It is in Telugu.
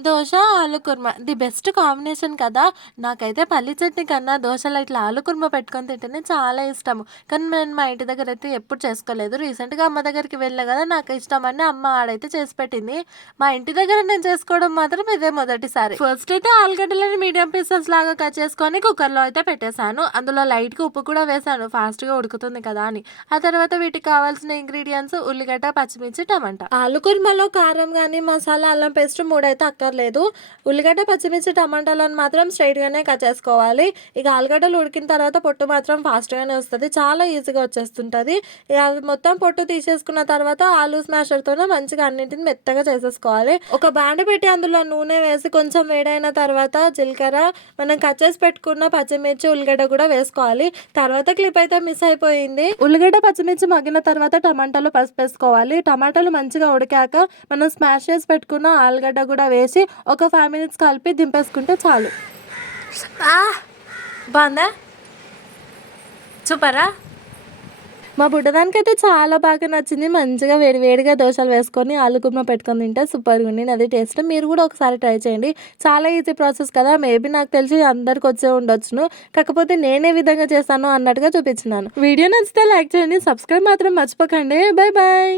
దోస, ఆలు కుర్మ ది బెస్ట్ కాంబినేషన్ కదా! నాకైతే పల్లి చట్నీ కన్నా దోసలో ఇట్లా ఆలు కుర్మ పెట్టుకొని తింటేనే చాలా ఇష్టము. కానీ నేను మా ఇంటి దగ్గరైతే ఎప్పుడు చేసుకోలేదు. రీసెంట్‌గా అమ్మ దగ్గరికి వెళ్ళా గదా! నాకు ఇష్టమని అమ్మ ఆడైతే చేసి పెట్టింది. మా ఇంటి దగ్గర నేను చేసుకోవడం మాత్రం ఇదే మొదటిసారి. ఫస్ట్ అయితే ఆలుగడ్డలని మీడియం పీసెస్ లాగా కట్ చేసుకొని కుక్కర్‌లో అయితే పెట్టేసాను. అందులో లైట్‌గా ఉప్పు కూడా వేసాను ఫాస్ట్‌గా ఉడుకుతుంది కదా అని. ఆ తర్వాత వీటికి కావాల్సిన ఇంగ్రీడియెంట్స్ ఉల్లిగడ్డ, పచ్చిమిర్చి, టమాటా. ఆలు కుర్మలో కారం గానీ, మసాలా, అల్లం పేస్ట్ 3 అయితే అక్కర్లేదు. ఉల్లిగడ్డ, పచ్చిమిర్చి, టమాటాలను మాత్రం స్ట్రెయిట్‌గానే కట్ చేసుకోవాలి. ఇక ఆలుగడ్డలు ఉడికిన తర్వాత పొట్టు మాత్రం ఫాస్ట్‌గానే వస్తది. చాలా ఈజీగా వచ్చేస్తుంటది. ఇక అవి మొత్తం పొట్టు తీసేసుకున్న తర్వాత ఆలు స్మాషర్‌తోనే మంచిగా అన్నిటిని మెత్తగా చేసేసుకోవాలి. ఒక బాండీ పెట్టి అందులో నూనె వేసి కొంచెం వేడైన తర్వాత జీలకర్ర, మనం కట్ చేసి పెట్టుకున్న పచ్చిమిర్చి, ఉల్లిగడ్డ కూడా వేసుకోవాలి. తర్వాత క్లిప్ అయితే మిస్ అయిపోయింది. ఉల్లిగడ్డ, పచ్చిమిర్చి మగ్గిన తర్వాత టమాటాలు, పసుపేసుకోవాలి. టమాటాలు మంచిగా ఉడికాక మనం స్మాష్ చేసి పెట్టుకున్న ఆలుగడ్డ కూడా వేసి ఒక 5 మినిట్స్ కలిపి దింపేసుకుంటే చాలు. బాగుందా? సూపరా? మా బుడ్డదానికైతే చాలా బాగా నచ్చింది. మంచిగా వేడి వేడిగా దోసలు వేసుకొని ఆలు కుర్మా పెట్టుకొని తింటే సూపర్‌గా ఉండింది అది టేస్ట్. మీరు కూడా ఒకసారి ట్రై చేయండి. చాలా ఈజీ ప్రాసెస్ కదా! మేబీ నాకు తెలిసి అందరికి వచ్చే ఉండొచ్చును. కాకపోతే నేనే విధంగా చేశాను అన్నట్టుగా చూపించినాను. వీడియో నచ్చితే లైక్ చేయండి. సబ్స్క్రైబ్ మాత్రం మర్చిపోకండి. Bye bye.